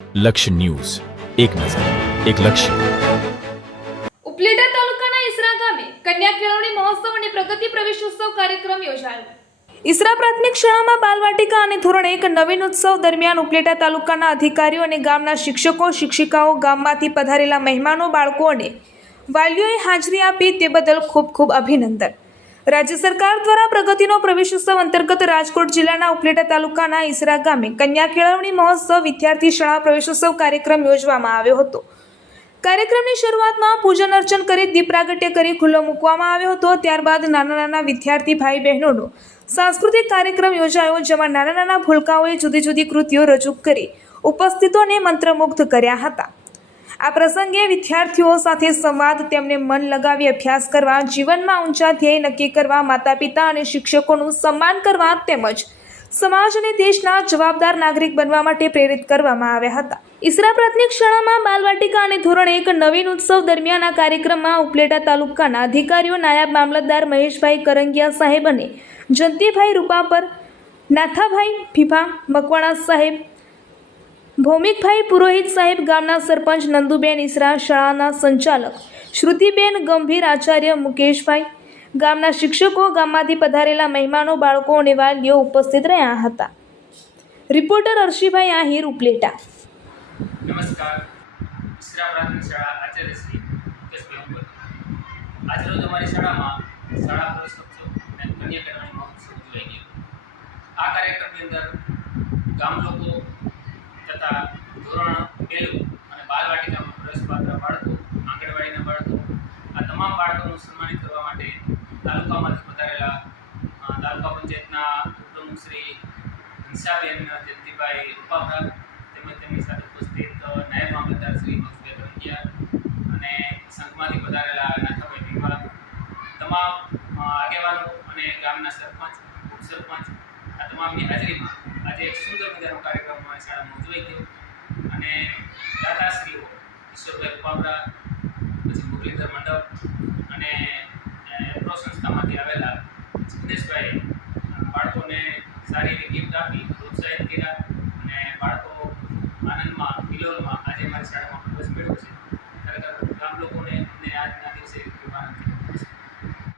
લક્ષ્ય ન્યૂઝ, એક નજર, એક લક્ષ્ય. ઉપલેટા તાલુકાના ઈસરા ગામે કન્યા કેળવણી મહોત્સવ અને પ્રગતિ પ્રવેશોત્સવ કાર્યક્રમ યોજાયો. ઈસરા પ્રાથમિક શાળામાં બાલવાટિકા અને ધોરણ 1 નવીન ઉત્સવ દરમિયાન ઉપલેટા તાલુકાના અધિકારીઓ અને ગામના શિક્ષકો શિક્ષિકાઓ, ગામમાંથી પધારેલા મહેમાનો, બાળકો અને વાલીઓએ હાજરી આપી તે બદલ ખૂબ ખૂબ અભિનંદન. રાજ્ય સરકાર દ્વારા પ્રગતિનો પ્રવેશોત્સવ અંતર્ગત રાજકોટ જિલ્લાના ઉપલેટા તાલુકાના ઈસરા ગામે કન્યા કેળવણી મહોત્સવ વિદ્યાર્થી શાળા પ્રવેશોત્સવ કાર્યક્રમ યોજવામાં આવ્યો હતો. કાર્યક્રમની શરૂઆતમાં પૂજન અર્ચન કરી દીપ પ્રાગટ્ય કરી ખુલ્લો મૂકવામાં આવ્યો હતો. ત્યારબાદ નાના નાના વિદ્યાર્થી ભાઈ બહેનોનો સાંસ્કૃતિક કાર્યક્રમ યોજાયો, જેમાં નાના નાના ભૂલકાઓએ જુદી જુદી કૃતિઓ રજૂ કરી ઉપસ્થિતોને મંત્રમુગ્ધ કર્યા હતા. આ પ્રસંગે વિદ્યાર્થીઓ સાથે સંવાદ, તેમને મન લગાવી અભ્યાસ કરવા, જીવનમાં ઊંચા ધ્યેય નક્કી કરવા, માતા પિતા અને શિક્ષકોનું સન્માન કરવા તેમજ સમાજ અને દેશના જવાબદાર નાગરિક બનવા માટે પ્રેરિત કરવામાં આવ્યા હતા. ઈસરા પ્રાથમિક શાળામાં બાલવાટિકા અને ધોરણ 1 નવીન ઉત્સવ દરમિયાન આ કાર્યક્રમમાં ઉપલેટા તાલુકાના અધિકારીઓ, નાયબ મામલતદાર મહેશભાઈ કરંગિયા સાહેબ અને જંતીભાઈ રૂપાપર, નાથાભાઈ ભીભા, મકવાણા સાહેબ, ભૌમિકભાઈ પુરોહિત સાહેબ, ગામના સરપંચ નંદુબેન ઈસરા, શાળાના સંચાલક શ્રુતિબેન ગંભીર, આચાર્ય મુકેશભાઈ, ગામના શિક્ષકો, ગામમાંથી પધારેલા મહેમાનો, બાળકો અને વાલીઓ ઉપસ્થિત રહ્યા હતા. રિપોર્ટર અર્શીભાઈ આહિર, ઉપલેટા. નમસ્કાર. ઈસરા પ્રાથમિક શાળા આચાર્ય શ્રી મુકેશભાઈ ઉપર આજરોજ અમારી શાળામાં શાળા પ્રવેશોત્સવ અને કન્યા કેળવણી મહોત્સવ ઉજવાઈ ગયો. આ કાર્યક્રમની અંદર ગામ લોકો તથા ધોરણ 1 અને બાલવાટિકામાં પ્રવેશ પાત્ર બાળકો, આંગણવાડીના બાળકો, આ તમામ બાળકોનું સન્માનિત કરવા માટે તાલુકામાંથી પધારેલા તાલુકા પંચાયતના ઉપપ્રમુખ શ્રી હંસાબેન જયંતિભાઈ રૂપાભરા, તેમજ તેમની સાથે ઉપસ્થિત નાયબ મામલતદાર શ્રી મહેશભાઈ કરંગિયા અને સંઘમાંથી પધારેલા નાથાભાઈ ભીમા, તમામ આગેવાનો અને ગામના સરપંચ, ઉપસરપંચ, આ તમામની હાજરીમાં આજે એક સુંદર મજાનો કાર્યક્રમ અમારી શાળામાં ઉજવાઈ ગયો. અને દાદાશ્રીઓ ઈશ્વરભાઈ રૂપાભરા, પછી મુરલીધર મંડપ અને એપ્રો સંસ્થામાંથી આવેલા જિગ્નેશભાઈ બાળકોને સારી એવી ગિફ્ટ આપી પ્રોત્સાહિત કર્યા.